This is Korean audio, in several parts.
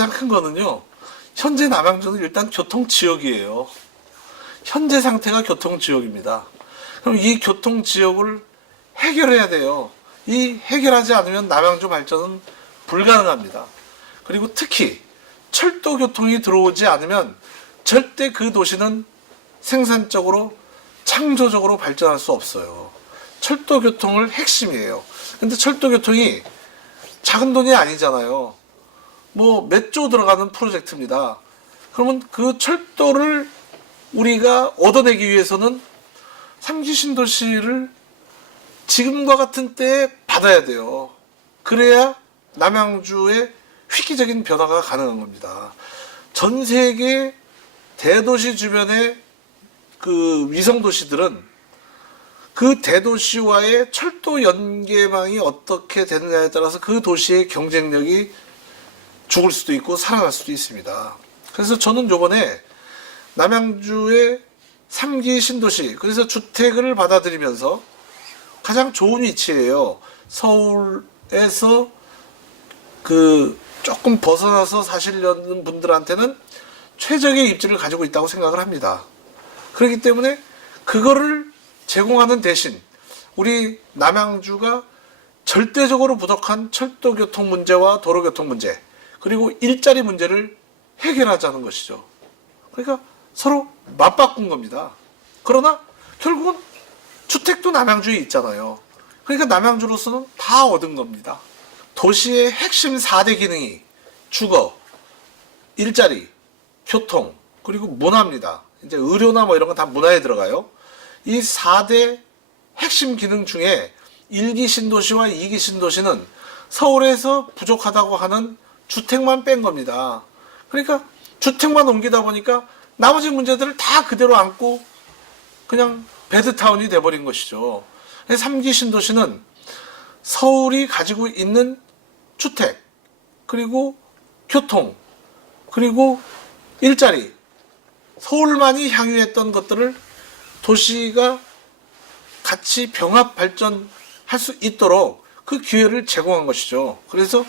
가장 큰 거는요, 현재 남양주는 일단 교통지역이에요. 현재 상태가 교통지역입니다. 그럼 이 교통지역을 해결해야 돼요. 이 해결하지 않으면 남양주 발전은 불가능합니다. 그리고 특히 철도 교통이 들어오지 않으면 절대 그 도시는 생산적으로 창조적으로 발전할 수 없어요. 철도 교통을 핵심이에요. 근데 철도 교통이 작은 돈이 아니잖아요. 뭐 몇 조 들어가는 프로젝트입니다. 그러면 그 철도를 우리가 얻어내기 위해서는 3기 신도시를 지금과 같은 때에 받아야 돼요. 그래야 남양주의 획기적인 변화가 가능한 겁니다. 전 세계 대도시 주변의 그 위성도시들은 그 대도시와의 철도 연계망이 어떻게 되느냐에 따라서 그 도시의 경쟁력이 죽을 수도 있고 살아날 수도 있습니다. 그래서 저는 요번에 남양주의 3기 신도시, 그래서 주택을 받아들이면서 가장 좋은 위치예요. 서울에서 그 조금 벗어나서 사시려는 분들한테는 최적의 입지를 가지고 있다고 생각을 합니다. 그렇기 때문에 그거를 제공하는 대신 우리 남양주가 절대적으로 부족한 철도 교통 문제와 도로 교통 문제, 그리고 일자리 문제를 해결하자는 것이죠. 그러니까 서로 맞바꾼 겁니다. 그러나 결국은 주택도 남양주에 있잖아요. 그러니까 남양주로서는 다 얻은 겁니다. 도시의 핵심 4대 기능이 주거, 일자리, 교통, 그리고 문화입니다. 이제 의료나 뭐 이런 건 다 문화에 들어가요. 이 4대 핵심 기능 중에 1기 신도시와 2기 신도시는 서울에서 부족하다고 하는 주택만 뺀 겁니다. 그러니까 주택만 옮기다 보니까 나머지 문제들을 다 그대로 안고 그냥 배드타운이 돼버린 것이죠. 3기 신도시는 서울이 가지고 있는 주택, 그리고 교통, 그리고 일자리, 서울만이 향유했던 것들을 도시가 같이 병합 발전할 수 있도록 그 기회를 제공한 것이죠. 그래서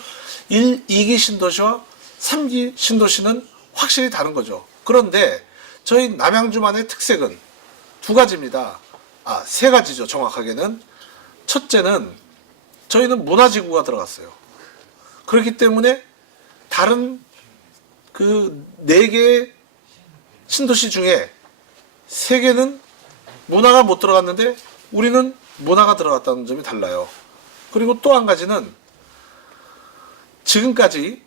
1, 2기 신도시와 3기 신도시는 확실히 다른 거죠. 그런데 저희 남양주만의 특색은 두 가지입니다. 세 가지죠, 정확하게는. 첫째는 저희는 문화지구가 들어갔어요. 그렇기 때문에 다른 그 4개의 신도시 중에 3개는 문화가 못 들어갔는데 우리는 문화가 들어갔다는 점이 달라요. 그리고 또 한 가지는 지금까지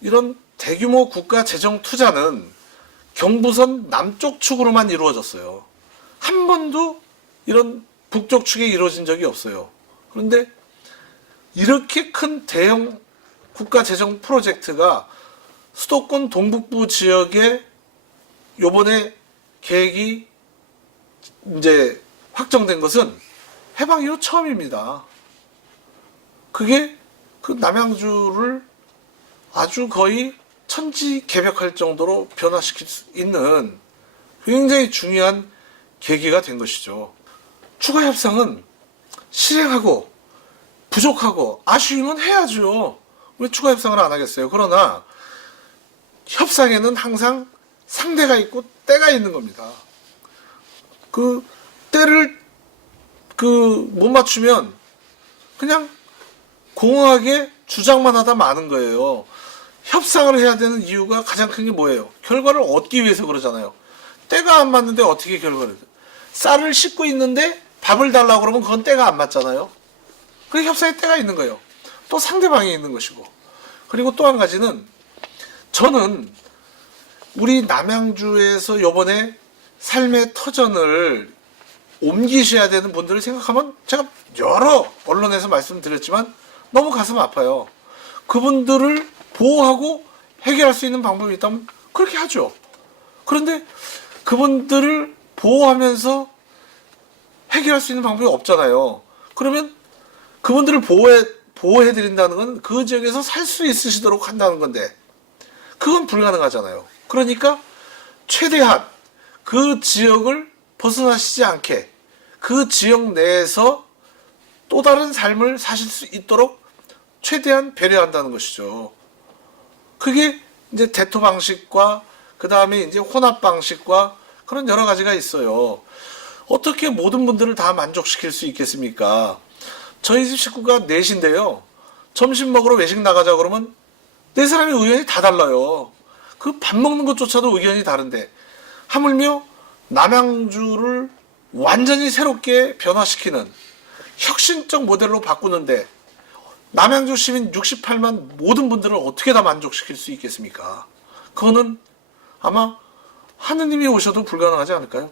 이런 대규모 국가 재정 투자는 경부선 남쪽 축으로만 이루어졌어요. 한 번도 이런 북쪽 축에 이루어진 적이 없어요. 그런데 이렇게 큰 대형 국가 재정 프로젝트가 수도권 동북부 지역에 요번에 계획이 이제 확정된 것은 해방 이후 처음입니다. 그게 그 남양주를 아주 거의 천지개벽할 정도로 변화시킬 수 있는 굉장히 중요한 계기가 된 것이죠. 추가 협상은 실행하고 부족하고 아쉬우면 해야죠. 왜 추가 협상을 안 하겠어요? 그러나 협상에는 항상 상대가 있고 때가 있는 겁니다. 그 때를 못 맞추면 그냥 공허하게 주장만 하다 마는 거예요. 협상을 해야 되는 이유가 가장 큰 게 뭐예요? 결과를 얻기 위해서 그러잖아요. 때가 안 맞는데 어떻게 결과를 쌀을 씻고 있는데 밥을 달라고 그러면 그건 때가 안 맞잖아요. 그게 협상에 때가 있는 거예요. 또 상대방이 있는 것이고. 그리고 또 한 가지는 저는 우리 남양주에서 요번에 삶의 터전을 옮기셔야 되는 분들을 생각하면 제가 여러 언론에서 말씀드렸지만 너무 가슴 아파요. 그분들을 보호하고 해결할 수 있는 방법이 있다면 그렇게 하죠. 그런데 그분들을 보호하면서 해결할 수 있는 방법이 없잖아요. 그러면 그분들을 보호해드린다는 건 그 지역에서 살 수 있으시도록 한다는 건데 그건 불가능하잖아요. 그러니까 최대한 그 지역을 벗어나시지 않게 그 지역 내에서 또 다른 삶을 사실 수 있도록 최대한 배려한다는 것이죠. 그게 이제 대토 방식과 그 다음에 이제 혼합 방식과 그런 여러 가지가 있어요. 어떻게 모든 분들을 다 만족시킬 수 있겠습니까? 저희 집 식구가 넷인데요. 점심 먹으러 외식 나가자 그러면 네 사람의 의견이 다 달라요. 그 밥 먹는 것조차도 의견이 다른데 하물며 남양주를 완전히 새롭게 변화시키는 혁신적 모델로 바꾸는데 남양주 시민 68만 모든 분들을 어떻게 다 만족시킬 수 있겠습니까? 그거는 아마 하느님이 오셔도 불가능하지 않을까요?